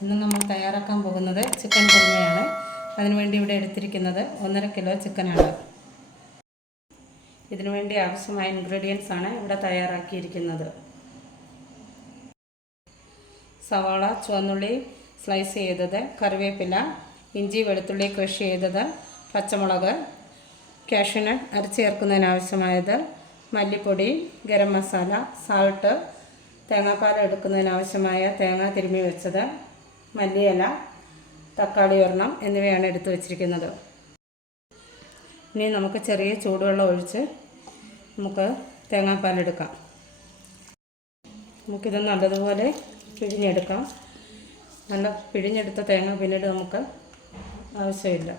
ഇന്ന് നമ്മൾ തയ്യാറാക്കാൻ പോകുന്നത് ചിക്കൻ കുറുമയാണ് അതിനുവേണ്ടി ഇവിടെ എടുത്തിരിക്കുന്നത് ഒന്നര കിലോ ചിക്കനാണ്. ഇതിനുവേണ്ടി ആവശ്യമായ ഇൻഗ്രീഡിയൻസ് ആണ് ഇവിടെ തയ്യാറാക്കിയിരിക്കുന്നത്. സവാള ചുവന്നുള്ളി സ്ലൈസ് ചെയ്തത് കറിവേപ്പില ഇഞ്ചി വെളുത്തുള്ളി ക്രഷ് ചെയ്തത് പച്ചമുളക് കാഷ്യൂനട്ട് അരച്ചേർക്കുന്നതിനാവശ്യമായത് മല്ലിപ്പൊടി ഗരം മസാല സാൾട്ട് തേങ്ങാപ്പാൽ എടുക്കുന്നതിനാവശ്യമായ തേങ്ങ തിരുമ്മി വെച്ചത് മല്ലിയില തക്കാളി ഒരെണ്ണം എന്നിവയാണ് എടുത്തു വച്ചിരിക്കുന്നത്. ഇനി നമുക്ക് ചെറിയ ചൂടുവെള്ളം ഒഴിച്ച് നമുക്ക് തേങ്ങാപ്പാൽ എടുക്കാം. നമുക്കിത് നല്ലതുപോലെ പിഴിഞ്ഞെടുക്കാം. നല്ല പിഴിഞ്ഞെടുത്ത തേങ്ങ പിന്നീട് നമുക്ക് ആവശ്യമില്ല.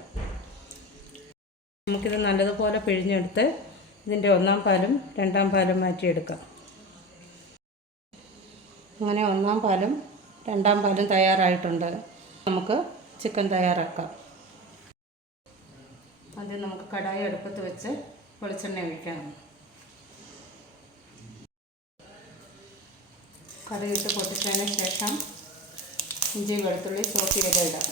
നമുക്കിത് നല്ലതുപോലെ പിഴിഞ്ഞെടുത്ത് ഇതിന്റെ ഒന്നാം പാലും രണ്ടാം പാലും മാറ്റിയെടുക്കാം. അങ്ങനെ ഒന്നാം പാലും രണ്ടാം പാലും തയ്യാറായിട്ടുണ്ട്. നമുക്ക് ചിക്കൻ തയ്യാറാക്കാം. ആദ്യം നമുക്ക് കടായി അടുപ്പത്ത് വെച്ച് വെളിച്ചെണ്ണ ഒഴിക്കാം. കറിയിട്ട് പൊട്ടിച്ചതിന് ശേഷം ഇഞ്ചി വെളുത്തുള്ളി സോപ്പ് ചെയ്ത് ഇടാം.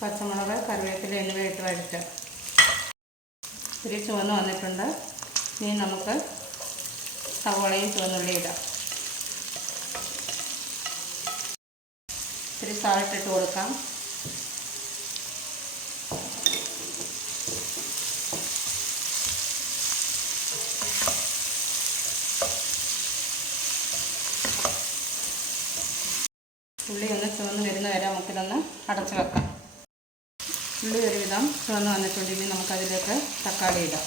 പച്ചമുളക് കറിവേപ്പില എന്നിവ ഇട്ട് വഴറ്റുക ഇത്തിരി ചുവന്ന് വന്നിട്ടുണ്ട്. ഇനി നമുക്ക് സവോളയും ചുവന്നുള്ളി ഇടാം. ഇത്തിരി സാൾട്ട് ഇട്ട് കൊടുക്കാം. ഉള്ളി ഒന്ന് ചുവന്ന് വരുന്ന വരെ നമുക്കിതൊന്ന് അടച്ചു വെക്കാം. ഉള്ളി ഒരുവിധം ചുവന്ന് വന്നിട്ടുണ്ടെങ്കിൽ നമുക്കതിലേക്ക് തക്കാളി ഇടാം.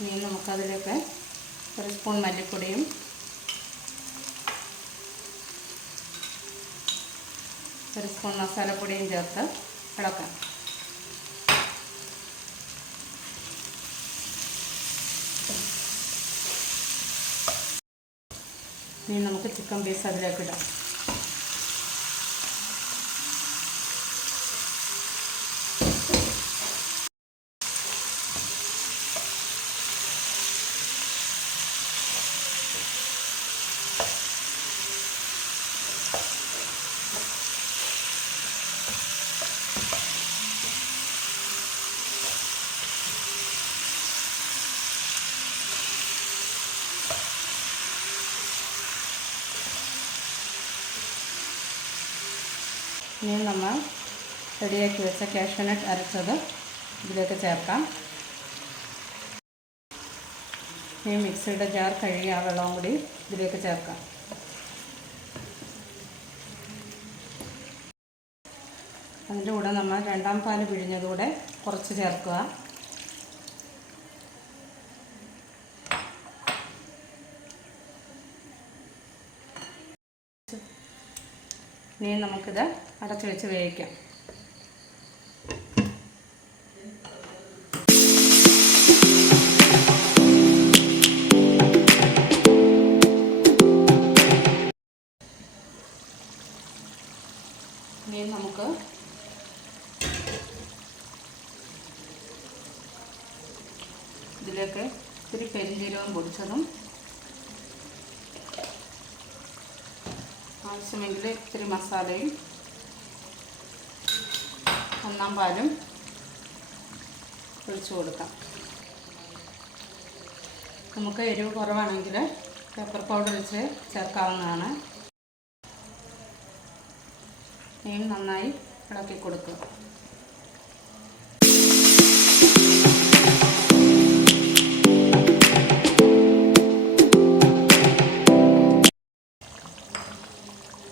ഇനി നമുക്കതിലേക്ക് ഒരു സ്പൂൺ മല്ലിപ്പൊടിയും ഒരു സ്പൂൺ മസാലപ്പൊടിയും ചേർത്ത് ഇളക്കാം. ഇനി നമുക്ക് ചിക്കൻ പീസ് അതിലേക്ക് ഇടാം. ഇനി നമ്മൾ റെഡിയാക്കി വെച്ച കാഷ്യൂനട്ട് അരച്ചത് ഇതിലേക്ക് ചേർക്കാം. ഈ മിക്സിയുടെ ജാർ കഴുകി ആ വെള്ളവും കൂടി ഇതിലേക്ക് ചേർക്കാം. അതിന്റെ കൂടെ നമ്മൾ രണ്ടാം പാൽ പിഴിഞ്ഞതുകൂടെ കുറച്ച് ചേർക്കുക. ഇനി നമുക്കിത് അടച്ചു വെച്ച് വേവിക്കാം. ഇനി നമുക്ക് ഇതിലേക്ക് ഇത്തിരി പെരിഞ്ചീരകം പൊടിച്ചതും ആവശ്യമെങ്കിൽ ഇത്തിരി മസാലയും ഒന്നാം പാലും ഒഴിച്ചു കൊടുക്കാം. നമുക്ക് എരിവ് കുറവാണെങ്കിൽ പെപ്പർ പൗഡർ വെച്ച് ചേർക്കാവുന്നതാണ്. ഇനി നന്നായി ഇളക്കി കൊടുക്കുക.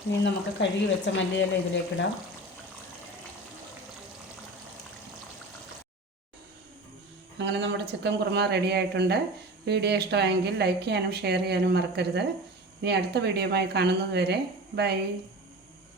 ഇനി നമുക്ക് കഴുകി വെച്ച മല്ലിയില ഇതിലേക്കിടാം അങ്ങനെ നമ്മുടെ ചിക്കൻ കുറുമ റെഡി ആയിട്ടുണ്ട്. വീഡിയോ ഇഷ്ടമായെങ്കിൽ ലൈക്ക് ചെയ്യാനും ഷെയർ ചെയ്യാനും മറക്കരുത്. ഇനി അടുത്ത വീഡിയോയുമായി കാണുന്നത് വരെ ബൈ